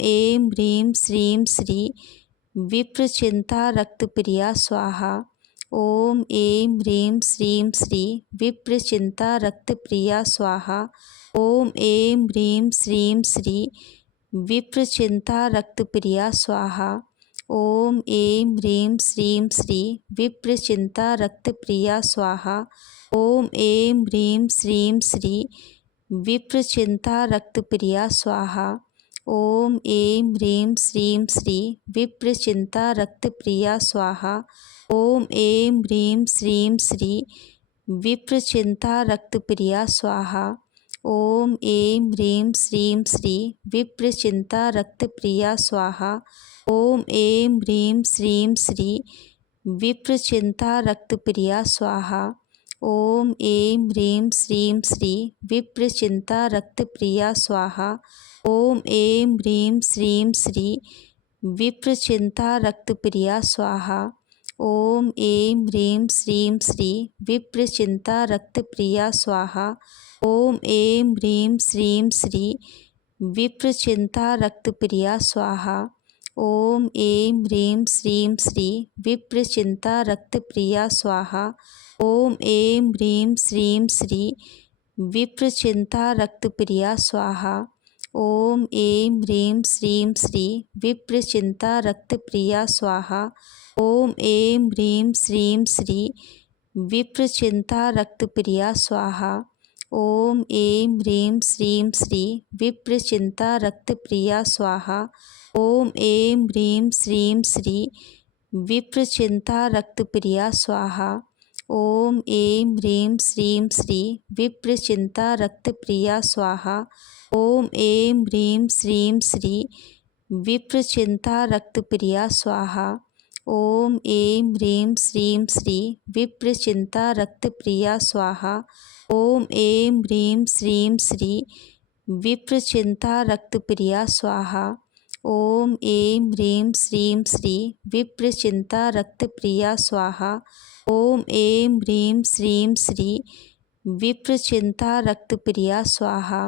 ऐं ह्रीं श्रीं श्री विप्रचिंता रक्तप्रिया स्वाहा। ओम ऐं ह्रीं श्रीं श्री विप्रचिंता रक्तप्रिया स्वाहा। ओम ऐं ह्रीं श्रीं श्री विप्रचिंता रक्तप्रिया स्वाहा। ओम ऐं ह्रीं श्रीं श्री विप्रचिंता रक्तप्रिया स्वाहा। ओम ऐं ह्रीं श्रीं श्री विप्रचिंता रक्तप्रिया स्वाहा। ओम ऐं ह्रीं श्रीं श्री विप्रचिंता रक्तप्रिया स्वाहा। ओम ऐं ह्रीं श्रीं श्री विप्रचिंता रक्तप्रिया स्वाहा। ओम ऐं ह्रीं श्रीं श्री विप्रचिंता रक्तप्रिया स्वाहा। ओम ऐं ह्रीं श्रीं श्री विप्रचिंता रक्तप्रिया स्वाहा। ओम ऐं ह्रीं श्रीं श्री विप्रचिंता रक्तप्रिया स्वाहा। ओम ऐं ह्रीं श्रीं श्री विप्रचिंता रक्तप्रिया स्वाहा। ओम ऐं ह्रीं श्रीं श्री विप्रचिंता रक्तप्रिया स्वाहा। ओम ऐं ह्रीं श्रीं श्री विप्रचिंता रक्तप्रिया स्वाहा। ओम ऐं ह्रीं श्रीं श्री विप्रचिंता रक्तप्रिया स्वाहा। ओम ऐं ह्रीं श्रीं श्री विप्रचिंता रक्तप्रिया स्वाहा। ओम ऐं ह्रीं श्रीं श्री विप्रचिंता रक्तप्रिया स्वाहा। ओम ऐं ह्रीं श्रीं श्री विप्रचिंता रक्तप्रिया स्वाहा। ओम ऐं ह्रीं श्रीं श्री विप्रचिंता रक्तप्रिया स्वाहा। ओम ऐं ह्रीं श्रीं श्री विप्रचिंता रक्तप्रिया स्वाहा। ओम ऐं ह्रीं श्रीं श्री विप्रचिंता रक्तप्रिया स्वाहा। ओम ऐं ह्रीं श्रीं श्री विप्रचिंता रक्तप्रिया स्वाहा। ओम ऐं ह्रीं श्रीं श्री विप्रचिंता रक्तप्रिया स्वाहा। ओम ऐं ह्रीं श्रीं श्री विप्रचिंता रक्तप्रिया स्वाहा। ओम ऐं ह्रीं श्रीं श्री विप्रचिंता रक्तप्रिया स्वाहा। ओम ऐं ह्रीं श्रीं श्री विप्रचिंता रक्तप्रिया स्वाहा।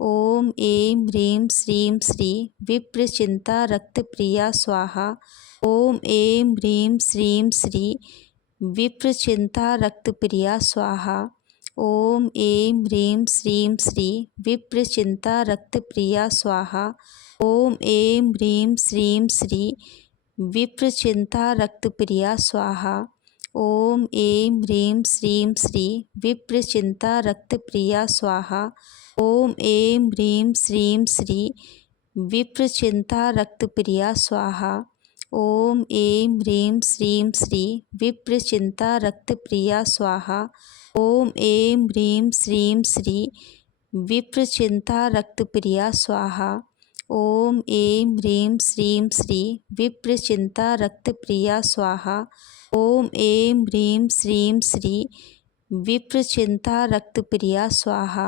ओम ऐं ह्रीं श्रीं श्री विप्रचिंता रक्तप्रिया स्वाहा। ओम ऐं ह्रीं श्रीं श्री विप्रचिंता रक्तप्रिया स्वाहा। ओम ऐं ह्रीं श्रीं श्री विप्रचिंता रक्तप्रिया स्वाहा। ओम ऐं ह्रीं श्रीं श्री विप्रचिंता रक्तप्रिया स्वाहा। ओम ऐं ह्रीं श्रीं श्री विप्रचिंता रक्तप्रिया स्वाहा। ओम ऐं ह्रीं श्रीं श्री विप्रचिंता रक्तप्रिया स्वाहा। ओम ऐं ह्रीं श्रीं श्री विप्रचिंता रक्तप्रिया स्वाहा। ओम ऐं ह्रीं श्रीं श्री विप्रचिंता रक्तप्रिया स्वाहा। ओम ऐं ह्रीं श्रीं श्री विप्रचिंता रक्तप्रिया स्वाहा। ओम ऐं ह्रीं श्रीं श्री विप्रचिंता रक्तप्रिया स्वाहा।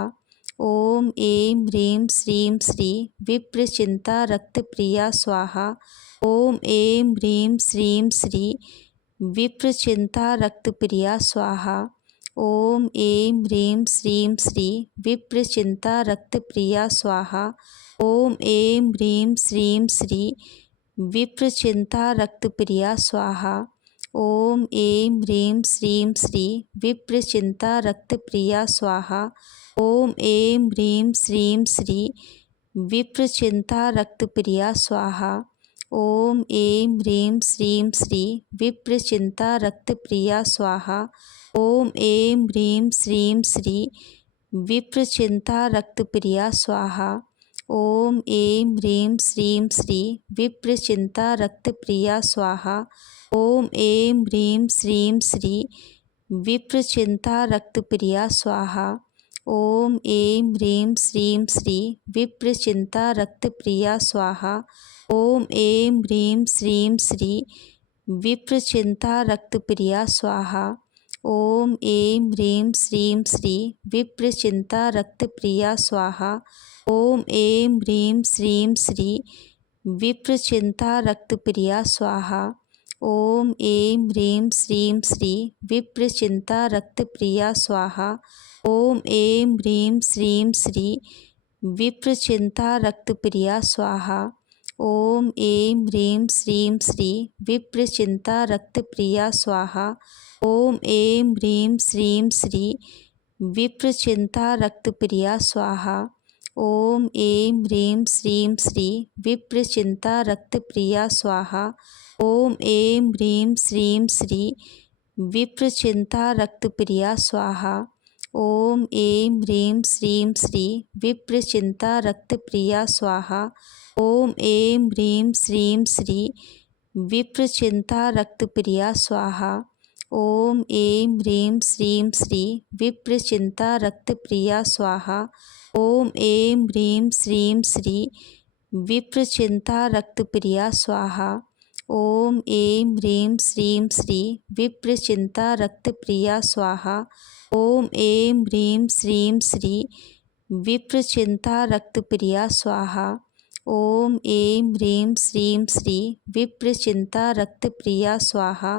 ओम ऐं ह्रीं श्रीं श्री विप्रचिंता रक्तप्रिया स्वाहा। ओम ऐं ह्रीं श्रीं श्री विप्रचिंता रक्तप्रिया स्वाहा। ओम ऐं ह्रीं श्रीं श्री विप्रचिंता रक्तप्रिया स्वाहा। ओम ऐं ह्रीं श्रीं श्री विप्रचिंता रक्तप्रिया स्वाहा। ओम ऐं ह्रीं श्रीं श्री विप्रचिंता रक्तप्रिया स्वाहा। ओम ऐं ह्रीं श्रीं श्री विप्रचिंता रक्तप्रिया स्वाहा। ओम ऐं ह्रीं श्रीं श्री विप्रचिंता रक्तप्रिया स्वाहा। ओम ऐं ह्रीं श्रीं श्री विप्रचिंता रक्तप्रिया स्वाहा। ओम ऐं ह्रीं श्रीं श्री विप्रचिंता रक्तप्रिया स्वाहा। ओम ऐं ह्रीं श्रीं श्री विप्रचिंता रक्तप्रिया स्वाहा। ओम ऐं ह्रीं श्रीं श्री विप्रचिंता रक्तप्रिया स्वाहा। ओम ऐं ह्रीं श्रीं श्री विप्रचिंता रक्तप्रिया स्वाहा। ओम ऐं ह्रीं श्रीं श्री विप्रचिंता रक्तप्रिया स्वाहा। ओम ऐं ह्रीं श्रीं श्री विप्रचिंता रक्तप्रिया स्वाहा। ओम ऐं ह्रीं श्रीं श्री विप्रचिंता रक्तप्रिया स्वाहा। ओम ऐं ह्रीं श्रीं श्री विप्रचिंता रक्तप्रिया स्वाहा। ओम ऐं ह्रीं श्रीं श्री विप्रचिंता रक्तप्रिया स्वाहा। ओम ऐं ह्रीं श्रीं श्री विप्रचिंता रक्तप्रिया स्वाहा। ओम ऐं ह्रीं श्रीं श्री विप्रचिंता रक्तप्रिया स्वाहा। ओम ऐं ह्रीं श्रीं श्री विप्रचिंता रक्तप्रिया स्वाहा। ओम ऐं ह्रीं श्रीं श्री विप्रचिंता रक्तप्रिया स्वाहा। ओम ऐं ह्रीं श्रीं श्री विप्रचिंता रक्तप्रिया स्वाहा। ओम ऐं ह्रीं श्रीं श्री विप्रचिंता रक्तप्रिया स्वाहा। ओम ऐं ह्रीं श्रीं श्री विप्रचिंता रक्तप्रिया स्वाहा। ओम ऐं ह्रीं श्रीं श्री विप्रचिंता रक्तप्रिया स्वाहा। ओम ऐं ह्रीं श्रीं श्री विप्रचिंता रक्तप्रिया स्वाहा। ओम ऐं ह्रीं श्रीं श्री विप्रचिंता रक्तप्रिया स्वाहा।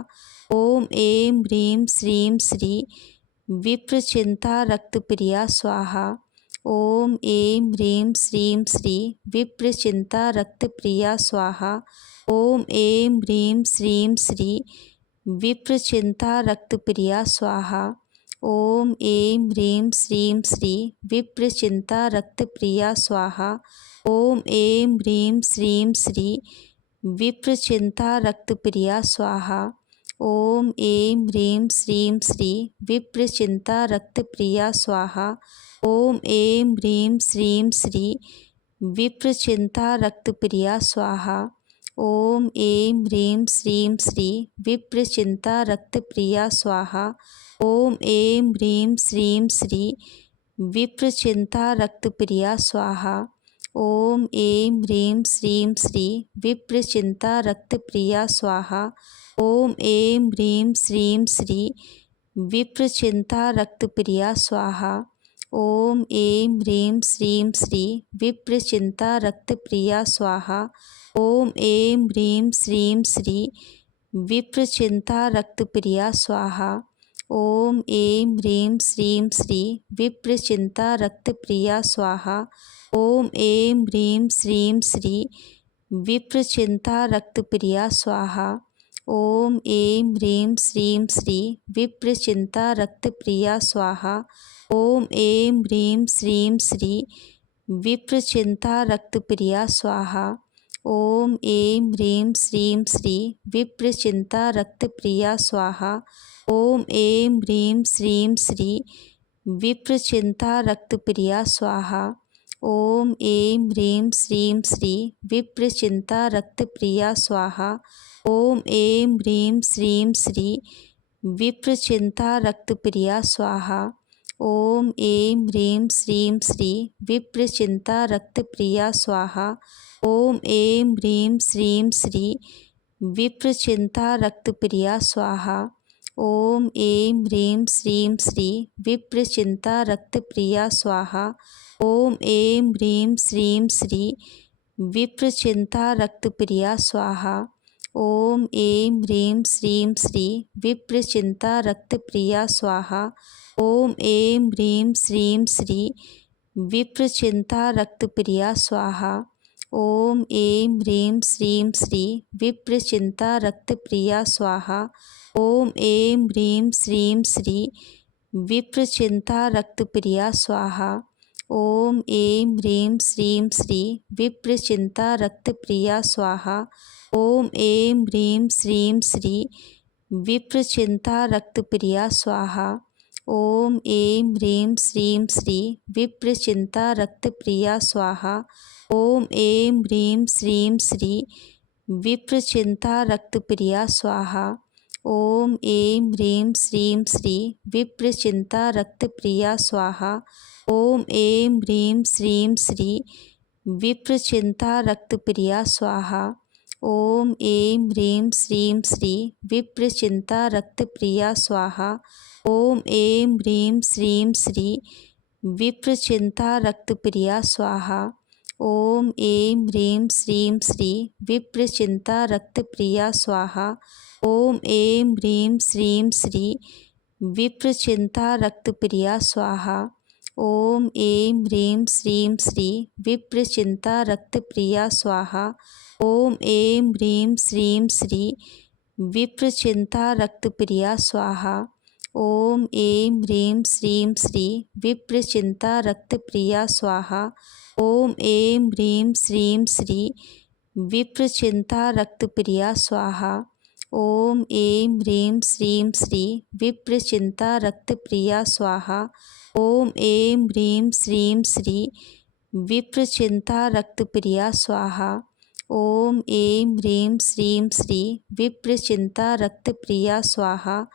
ओम ऐं ह्रीं श्रीं श्री विप्रचिंता रक्तप्रिया स्वाहा। ओम ऐं ह्रीं श्रीं श्री विप्रचिंता रक्तप्रिया स्वाहा। ओम ऐं ह्रीं श्रीं श्री विप्रचिंता रक्तप्रिया स्वाहा। ओम ऐं ह्रीं श्रीं श्री विप्रचिंता रक्तप्रिया स्वाहा। ओम ऐं ह्रीं श्रीं श्री विप्रचिंता रक्तप्रिया स्वाहा। ओम ऐं ह्रीं श्रीं श्री विप्रचिंता रक्तप्रिया स्वाहा। ओम ऐं ह्रीं श्रीं श्री विप्रचिंता रक्तप्रिया स्वाहा। ओम ऐं ह्रीं श्रीं श्री विप्रचिंता रक्तप्रिया स्वाहा। ओम ऐं ह्रीं श्रीं श्री विप्रचिंता रक्तप्रिया स्वाहा। ओम ऐं ह्रीं श्रीं श्री विप्रचिंता रक्तप्रिया स्वाहा। ओम ऐं ह्रीं श्रीं श्री विप्रचिंता रक्तप्रिया स्वाहा। ओम ऐं ह्रीं श्रीं श्री विप्रचिंता रक्तप्रिया स्वाहा। ओम ऐं ह्रीं श्रीं श्री विप्रचिंता रक्तप्रिया स्वाहा। ओम ऐं ह्रीं श्रीं श्री विप्रचिंता रक्तप्रिया स्वाहा। ओम ऐं ह्रीं श्रीं श्री विप्रचिंता रक्तप्रिया स्वाहा। ओम ऐं ह्रीं श्रीं श्री विप्रचिंता रक्तप्रिया स्वाहा। ओम ऐं ह्रीं श्रीं श्री विप्रचिंता रक्तप्रिया स्वाहा। ओम ऐं ह्रीं श्रीं श्री विप्रचिंता रक्तप्रिया स्वाहा। ओम ऐं ह्रीं श्रीं श्री विप्रचिंता रक्तप्रिया स्वाहा। ओम ऐं ह्रीं श्रीं श्री विप्रचिंता रक्तप्रिया स्वाहा। ओम ऐं ह्रीं श्रीं श्री विप्रचिंता रक्तप्रिया स्वाहा। ओम ऐं ह्रीं श्रीं श्री विप्रचिंता रक्तप्रिया स्वाहा। ओम ऐं ह्रीं श्रीं श्री विप्रचिंता रक्तप्रिया स्वाहा। ओम ऐं ह्रीं श्रीं श्री विप्रचिंता रक्तप्रिया स्वाहा। ओम ऐं ह्रीं श्रीं श्री विप्रचिंता रक्तप्रिया स्वाहा। ओम ऐं ह्रीं श्रीं श्री विप्रचिंता रक्तप्रिया स्वाहा। ओम ऐं ह्रीं श्रीं श्री विप्रचिंता रक्तप्रिया स्वाहा। ओम ऐं ह्रीं श्रीं श्री विप्रचिंता रक्तप्रिया स्वाहा। ओम ऐं ह्रीं श्रीं श्री विप्रचिंता रक्तप्रिया स्वाहा। ओम ऐं ह्रीं श्रीं श्री विप्रचिंता रक्तप्रिया स्वाहा। ओम ऐं ह्रीं श्रीं श्री विप्रचिंता रक्तप्रिया स्वाहा। ओम ऐं ह्रीं श्रीं श्री विप्रचिंता रक्तप्रिया स्वाहा। ओम ऐं ह्रीं श्रीं श्री विप्रचिंता रक्तप्रिया स्वाहा। ओम ऐं ह्रीं श्रीं श्री विप्रचिंता रक्तप्रिया स्वाहा। ओम ऐं ह्रीं श्रीं श्री विप्रचिंता रक्तप्रिया स्वाहा। ओम ऐं ह्रीं श्रीं श्री विप्रचिंता रक्तप्रिया स्वाहा। ओम ऐं ह्रीं श्रीं श्री विप्रचिंता रक्तप्रिया स्वाहा। ओम ऐं ह्रीं श्रीं श्री विप्रचिंता रक्तप्रिया स्वाहा। ओम ऐं ह्रीं श्रीं श्री विप्रचिंता रक्तप्रिया स्वाहा। ॐ ऐं ह्रीं श्रीं श्री विप्रचिन्ता रक्तप्रिया स्वाहा। ॐ ऐं ह्रीं श्रीं श्री विप्रचिन्ता रक्तप्रिया स्वाहा। ॐ ऐं ह्रीं श्रीं श्री विप्रचिन्ता रक्तप्रिया स्वाहा। ॐ ऐं ह्रीं श्रीं श्री विप्रचिन्ता रक्तप्रिया स्वाहा। ॐ ऐं ह्रीं श्रीं श्री विप्रचिन्ता रक्तप्रिया स्वाहा। ॐ ऐं ह्रीं श्रीं श्री विप्रचिन्ता रक्तप्रिया स्वाहा। ॐ ऐं ह्रीं श्रीं श्री विप्रचिन्ता रक्तप्रिया स्वाहा।